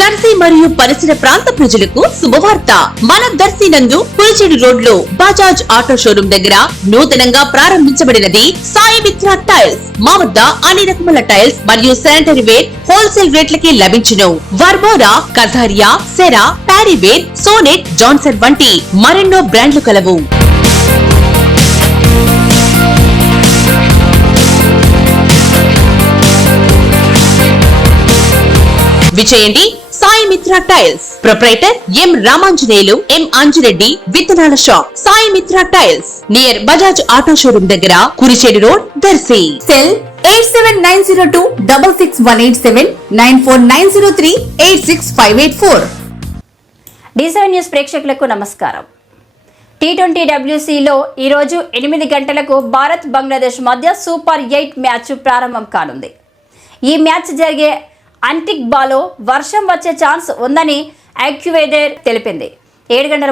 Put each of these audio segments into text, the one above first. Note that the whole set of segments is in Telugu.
దర్శి మరియు పరిసర ప్రాంత ప్రజలకు శుభవార్త. మన దర్శి నందు పులిచెడు రోడ్ లో బజాజ్ ఆటో షోరూమ్ దగ్గర నూతనంగా ప్రారంభించబడినది సాయి మిత్ర టైల్స్. మా వద్ద అన్ని రకముల టైల్స్ మరియు శానిటరీ వేర్ హోల్సేల్ రేట్లకి లభించును. వర్మోరా, కథారియా, సెరా, ప్యారీవేర్, సోనెట్, జాన్సన్ వంటి మరెన్నో బ్రాండ్లు కలవు. విజయండి Sai Mitra tiles. Proprietor M Ramanjaneyulu, M Anjireddy, విత్తనాల shop. Sai Mitra tiles near Bajaj auto showroom దగ్గర, Kurichedu road, Darsi. Cell 8790266187 9490386584. D7 news ప్రేక్షకులకు నమస్కారం. T20 WCలో ఈరోజు 8 గంటలకు భారత్ బంగ్లాదేశ్ మధ్య సూపర్ 8 మ్యాచ్ ప్రారంభం కానుంది. ఈ మ్యాచ్ జరిగే అంటిగ్బాలో వర్షం వచ్చే ఛాన్స్ ఉందని యాక్యువేదర్ తెలిపింది. 7:30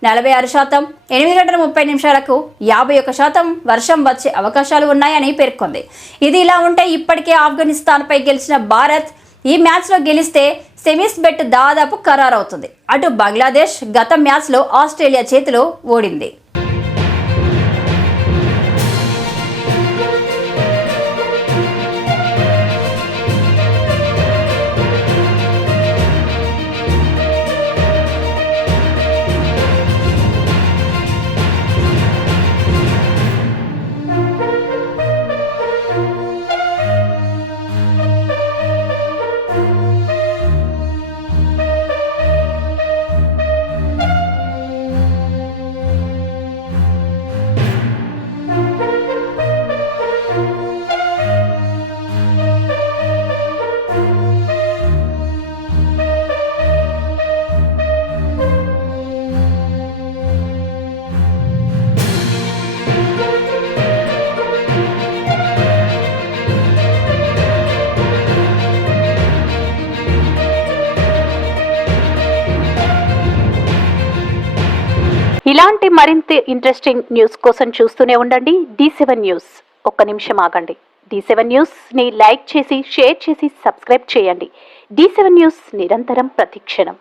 46%, 8:30 51% వర్షం వచ్చే అవకాశాలు ఉన్నాయని పేర్కొంది. ఇది ఇలా ఉంటే ఇప్పటికే ఆఫ్ఘనిస్తాన్పై గెలిచిన భారత్ ఈ మ్యాచ్లో గెలిస్తే సెమీస్ బెట్ దాదాపు ఖరారవుతుంది. అటు బంగ్లాదేశ్ గత మ్యాచ్లో ఆస్ట్రేలియా చేతిలో ఓడింది. ఇలాంటి మరింత ఇంట్రెస్టింగ్ న్యూస్ కోసం చూస్తూనే ఉండండి D7 న్యూస్. ఒక్క నిమిషం ఆగండి. D7 న్యూస్ ని లైక్ చేసి, షేర్ చేసి, సబ్స్క్రైబ్ చేయండి. D7 న్యూస్ నిరంతరం ప్రతిక్షణం.